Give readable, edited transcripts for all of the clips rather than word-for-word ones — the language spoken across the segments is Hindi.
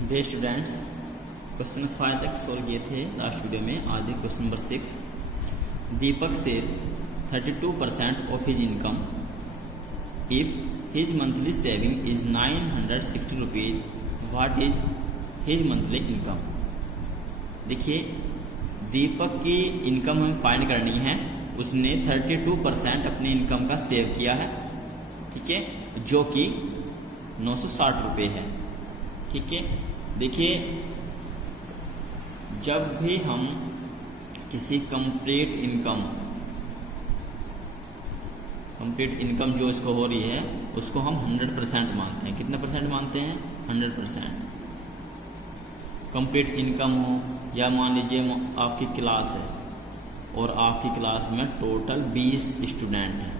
डे स्टूडेंट्स, क्वेश्चन 5 तक सोल्व किए थे लास्ट वीडियो में। आज भी question number 6। Deepak save 32% of his income if his monthly saving is 960 rupees. What is his monthly income. देखिए, दीपक की इनकम हमें फाइंड करनी है। उसने 32% अपनी इनकम का सेव किया है, ठीक है, जो कि 960 रुपये है। ठीक है, देखिए, जब भी हम किसी कंप्लीट इनकम जो इसको हो रही है उसको हम 100% मानते हैं। कितने परसेंट मानते हैं? 100%। कंप्लीट इनकम हो, या मान लीजिए आपकी क्लास है और आपकी क्लास में टोटल 20 स्टूडेंट हैं,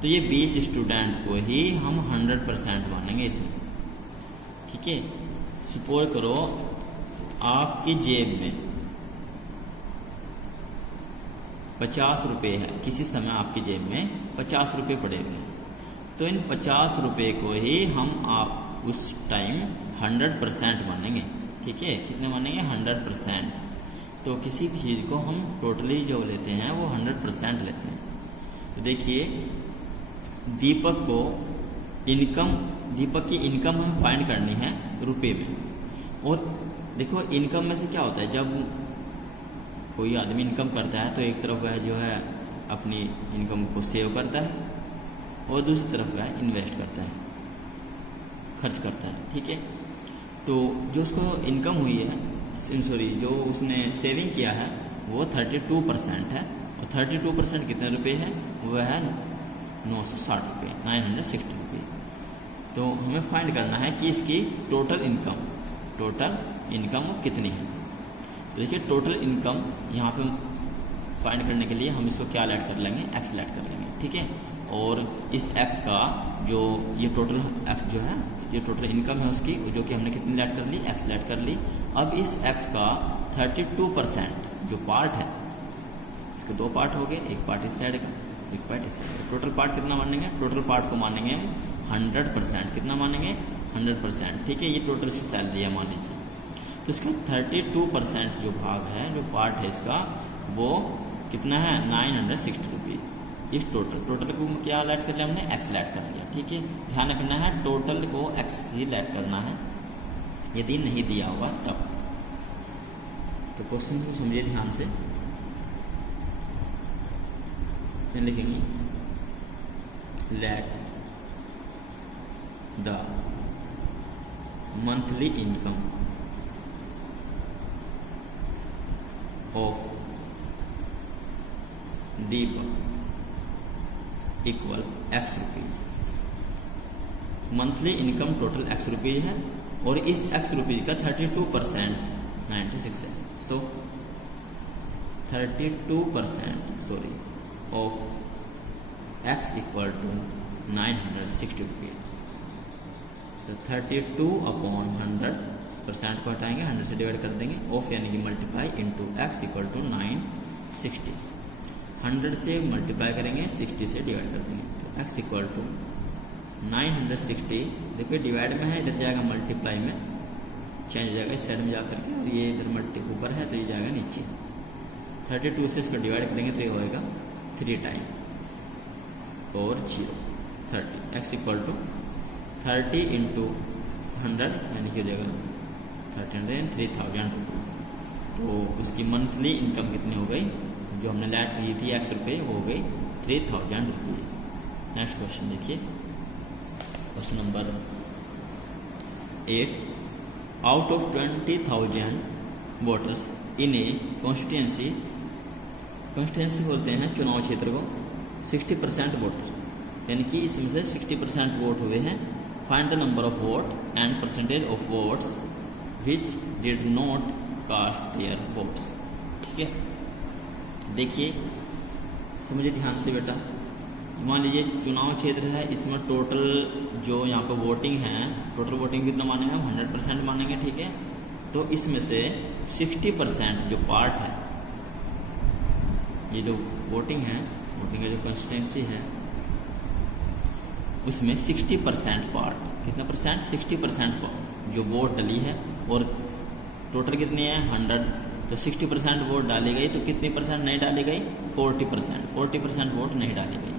तो ये 20 स्टूडेंट को ही हम 100% मानेंगे इसमें। ठीक है, सपोज करो आपकी जेब में 50 रुपये है, किसी समय आपकी जेब में 50 रुपये पड़े हुए हैं, तो इन 50 रुपये को ही हम आप उस टाइम 100% मानेंगे। ठीक है, कितने मानेंगे? 100%। तो किसी भी चीज़ को हम टोटली जो लेते हैं वो 100% लेते हैं। तो देखिए, दीपक की इनकम हमें फाइंड करनी है रुपए में। और देखो, इनकम में से क्या होता है, जब कोई आदमी इनकम करता है तो एक तरफ वह जो है अपनी इनकम को सेव करता है और दूसरी तरफ वह इन्वेस्ट करता है, खर्च करता है। ठीक है, तो जो उसको इनकम हुई है, जो उसने सेविंग किया है वो 32% है। और 32% कितने रुपए है? वह है 960 रुपये, 960 रुपये। तो हमें फाइंड करना है कि इसकी टोटल इनकम कितनी है। तो देखिए, टोटल इनकम यहाँ पे फाइंड करने के लिए हम इसको क्या ऐड कर लेंगे? एक्स ऐड कर लेंगे। ठीक है, और इस एक्स का जो ये टोटल एक्स जो है, ये टोटल इनकम है उसकी, जो कि हमने कितनी ऐड कर ली? एक्स ऐड कर ली। अब इस एक्स का 32% जो पार्ट है, इसके दो पार्ट हो गए, एक पार्ट इस साइड का, एक पार्ट इस साइड का। टोटल पार्ट कितना मानेंगे? टोटल पार्ट को मानेंगे हम 100%। कितना मानेंगे? 100%। ठीक है, ये टोटल इसकी सैलरी है मान लीजिए, तो इसका 32% जो भाग है, जो पार्ट है इसका, वो कितना है? 960 रुपये। इस टोटल को क्या ऐड कर लिया हमने? एक्स ऐड कर लिया। ठीक है, ध्यान रखना है टोटल को एक्स ही ऐड करना है, यदि नहीं दिया हुआ तब। तो क्वेश्चन को समझिए ध्यान से, लिखेंगे let the monthly income of Deepak equal x rupees. Monthly income total x rupees है और इस एक्स रुपीज का 32% 96 है। सो 32% ऑफ एक्स इक्वल टू 960 रुपये। तो 32/100% को हटाएंगे, 100 से डिवाइड कर देंगे, ऑफ यानी कि multiply into X equal to 960। 100 से मल्टीप्लाई करेंगे, 60 से डिवाइड कर देंगे, तो एक्स इक्वल टू 960। देखिए, डिवाइड में है, इधर जाएगा मल्टीप्लाई में, चेंज हो जाएगा इस साइड में जाकर के, और ये इधर ऊपर है तो ये जाएगा नीचे। 32 से इसको डिवाइड करेंगे तो ये होएगा 3 टाइम और 0 30। एक्स इक्वल टू 30 इंटू 100 यानी कि हो जाएगा 30,000 रुपये। तो उसकी मंथली इनकम कितनी हो गई? जो हमने लैट ली थी एक्स रुपये, वो हो गई 3,000 रुपये। नेक्स्ट क्वेश्चन देखिए, question number 8। Out of 20,000 voters in A constituency बोलते हैं चुनाव क्षेत्र को, 60% वोटर, यानी कि इसमें से 60% वोट हुए हैं। Find the number of vote and percentage of votes which did not cast their votes. ठीक है, देखिए, समझिए ध्यान से बेटा। मान लीजिए चुनाव क्षेत्र है, इसमें टोटल जो यहाँ पे वोटिंग है, टोटल वोटिंग कितना मानेंगे हम? 100% मानेंगे। ठीक है, तो इसमें से 60% जो पार्ट है, ये जो वोटिंग का जो कंस्टिट्यूंसी है, उसमें 60% पार्ट, कितना परसेंट, 60% जो वोट डली है, और टोटल कितनी है 100, तो 60% वोट डाली गई, तो कितनी परसेंट नहीं डाली गई 40% वोट नहीं डाली गई।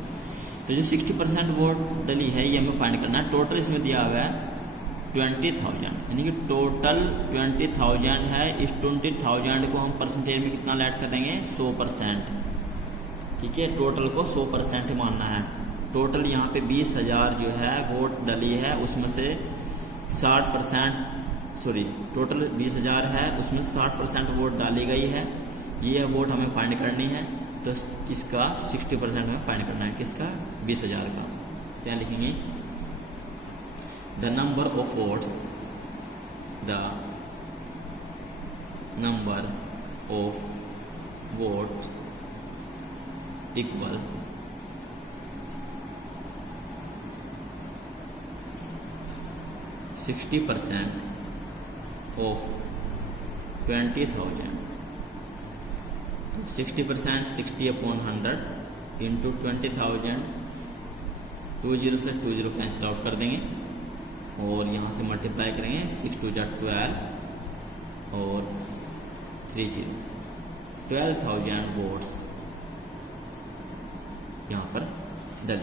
तो जो 60% वोट डली है ये हमें फाइंड करना है। टोटल इसमें दिया हुआ है 20,000, यानी कि टोटल 20,000 है। इस 20,000 को हम परसेंटेज में कितना ऐड करेंगे 100%, ठीक है। टोटल को 100% मानना है। टोटल यहाँ पे 20,000 जो है वोट डली है, उसमें से 60%, सॉरी टोटल 20,000 है, उसमें 60% वोट डाली गई है। ये वोट हमें फाइंड करनी है, तो इसका 60% हमें फाइंड करना है, किसका 20,000 का। क्या लिखेंगे, the number of votes, the number of votes equal 60% of 20,000। 60%, 60/100 into 20,000, 20 से 20 कैंसिल आउट कर देंगे और यहाँ से मल्टीप्लाई करेंगे, 6 2 जा 12 और 30, 12,000 वोट्स यहाँ पर done.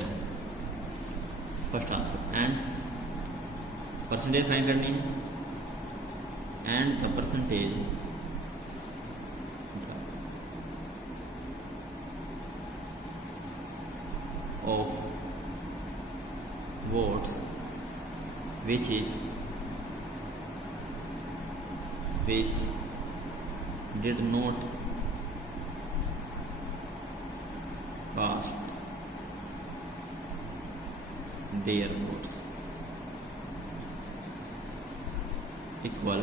First answer. And percentage find करनी है, and the percentage of votes which did not cast their votes equal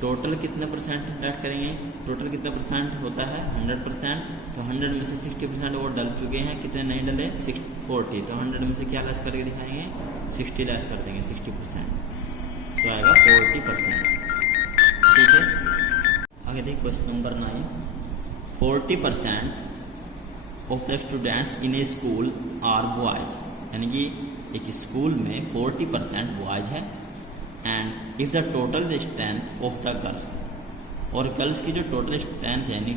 total कितने परसेंट ऐड करेंगे, टोटल कितना परसेंट होता है 100%, तो 100 में से 60% वोट डल चुके हैं, कितने नहीं डले 40, तो 100 में से क्या लेस करके दिखाएंगे 60 लेस कर देंगे 60%, तो आएगा 40%, ठीक है। आगे देखिए question number 9, 40% of the students in a school are boys, यानी कि एक स्कूल में 40% बॉयज है, and if the total strength of the girls, और गर्ल्स की जो टोटल स्ट्रेंथ है, यानी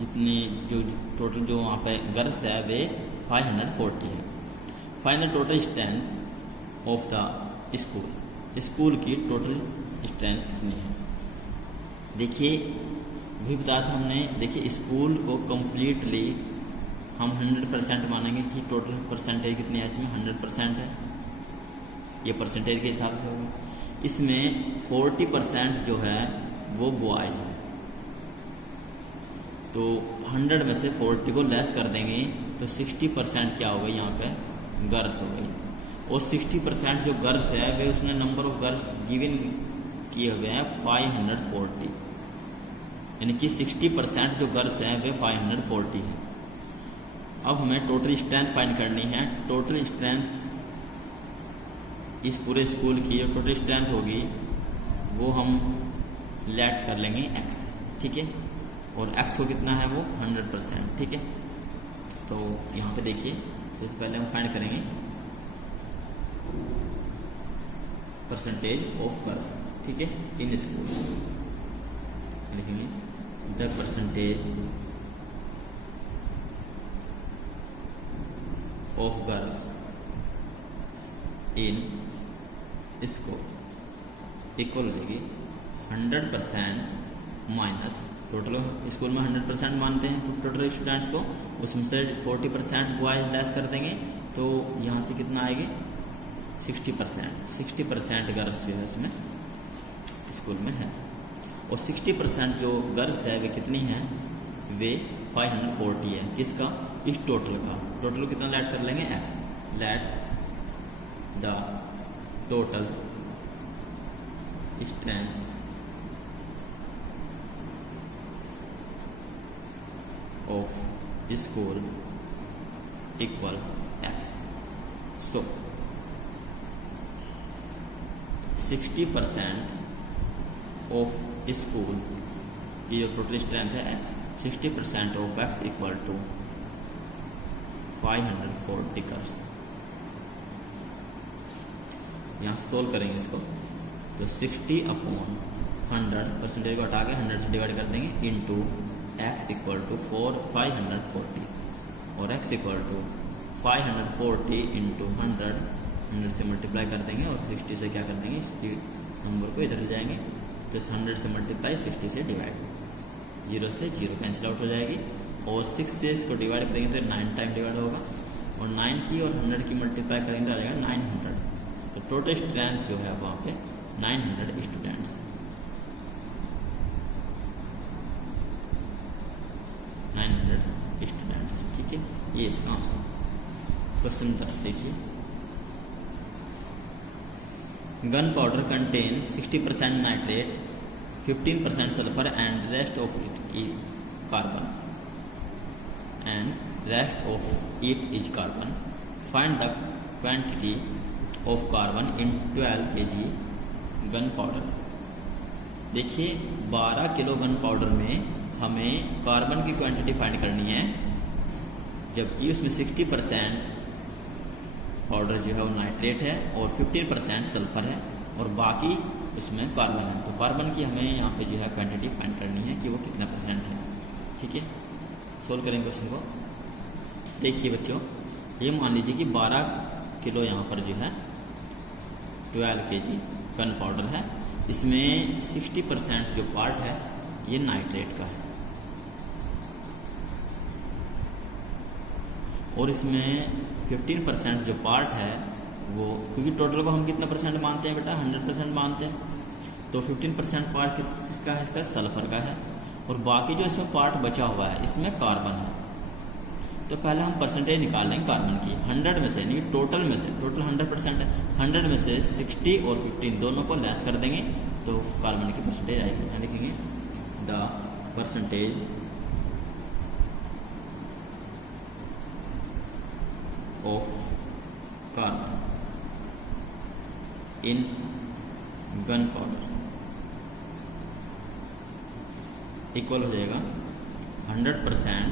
जितनी जो टोटल जो वहाँ पे गर्ल्स है वे 540 है। Find the total strength of the school, school की टोटल स्ट्रेंथ कितनी है। देखिए भी बताया था हमने, देखिए स्कूल को कम्प्लीटली हम 100% मानेंगे कि टोटल परसेंटेज कितनी है, इसमें 100% है, ये परसेंटेज के हिसाब से होगा। इसमें 40% जो है वो बॉयज है, तो 100 में से 40 को लेस कर देंगे तो 60% क्या हो गई यहाँ पे गर्ल्स हो गई, और 60% जो गर्ल्स है वे उसने नंबर ऑफ गर्ल्स गिवन किए हुए हैं 540, यानी कि 60% जो गर्ल्स हैं वे 540 है। अब हमें टोटल स्ट्रेंथ फाइंड करनी है। टोटल स्ट्रेंथ इस पूरे स्कूल की टोटल स्ट्रेंथ होगी वो हम लेट कर लेंगे x, ठीक है, और x को कितना है वो 100%, ठीक है। तो यहाँ पे देखिए सबसे पहले हम फाइंड करेंगे परसेंटेज ऑफ गर्ल्स, ठीक है, इन स्कूल। लिखेंगे the percentage of girls in school equal होगी 100% माइनस टोटल, स्कूल में 100% मानते हैं तो टोटल स्टूडेंट्स को, उसमें से 40% बॉयज लेस कर देंगे, तो यहाँ से कितना आएगी 60% गर्ल्स जो है उसमें स्कूल में है, और 60% जो गर्ल्स है वे कितनी हैं, वे 540 है, किसका, इस टोटल का। टोटल कितना लेट कर लेंगे x, let the total strength of school equal x। So 60% of school की जो टोटल स्ट्रेंथ है x, 60% of x equal to 540 girls. यहाँ सोल्व करेंगे इसको, तो 60/100 परसेंटेज को हटा के 100 से डिवाइड कर देंगे इंटू x इक्वल टू 540 और x इक्वल टू 540 इंटू 100 से मल्टीप्लाई कर देंगे और 60 से क्या कर देंगे, इस नंबर को इधर ले जाएंगे तो इस 100 से मल्टीप्लाई 60 से डिवाइड, 0 से 0 कैंसिल आउट हो जाएगी और 6 से इसको डिवाइड करेंगे तो 9 टाइम डिवाइड होगा और 9 की और 100 की मल्टीप्लाई करेंगे तो आ जाएगा 900। तो टोटल स्ट्रेंथ जो है वहाँ पे 900 स्टूडेंट्स। 900 स्टूडेंट्स, ठीक है, ये इसका आंसर। क्वेश्चन 10 देखिए, gun powder contain 60% nitrate, 15% sulphur and rest of it is carbon is carbon. Find the quantity of carbon in 12 kg gun powder. देखिए 12 किलो गन पाउडर में हमें कार्बन की क्वांटिटी फाइंड करनी है, जबकि उसमें 60% पाउडर जो है वो नाइट्रेट है और 15% सल्फर है और बाकी उसमें कार्बन है। तो कार्बन की हमें यहाँ पे जो है क्वांटिटी फाइंड करनी है कि वो कितना परसेंट है। ठीक है, सोल्व करेंगे क्वेश्चन को। देखिए बच्चों, ये मान लीजिए कि 12 किलो यहाँ पर जो है 12 kg गन पाउडर है, इसमें 60% जो पार्ट है ये नाइट्रेट का है और इसमें 15% जो पार्ट है वो, क्योंकि टोटल को हम कितना परसेंट मानते हैं बेटा, 100% मानते हैं, तो 15% पार्ट किसका है, इसका सल्फर का है और बाकी जो इसमें पार्ट बचा हुआ है इसमें कार्बन है। तो पहले हम परसेंटेज निकाल लेंगे कार्बन की 100 में से, नहीं टोटल में से, टोटल 100% है, 100 में से 60 और 15 दोनों को लेस कर देंगे तो कार्बन की परसेंटेज आएगी। यहाँ लिखेंगे the percentage of carbon in gun powder equal हो जाएगा 100%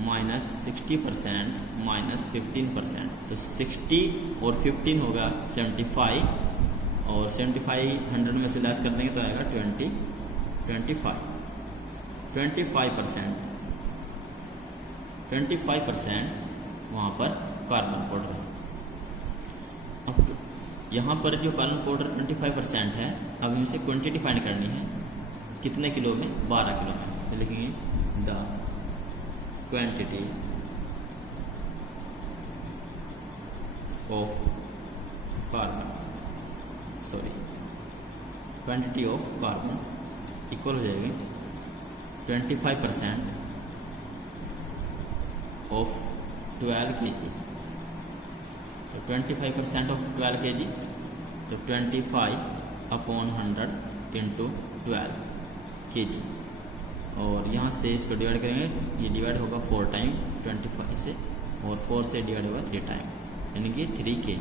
माइनस 60% माइनस 15%। तो 60 और 15 होगा 75 और 75 100 में से लेस कर देंगे तो आएगा 25% वहाँ पर कार्बन पाउडर है। अब यहाँ पर जो कार्बन पाउडर 25% है, अब इनसे क्वांटिटी फाइंड करनी है, कितने किलो में, 12 किलो में। तो लिखेंगे the quantity of carbon equal हो जाएगी 25% ऑफ 12 kg। तो 25% ऑफ 12 kg, तो 25/100 इंटू 12 kg और यहाँ से इसको डिवाइड करेंगे, ये डिवाइड होगा 4 टाइम 25 से और 4 से डिवाइड होगा 3 टाइम, यानी कि 3 kg।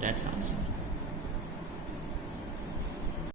Dates answer.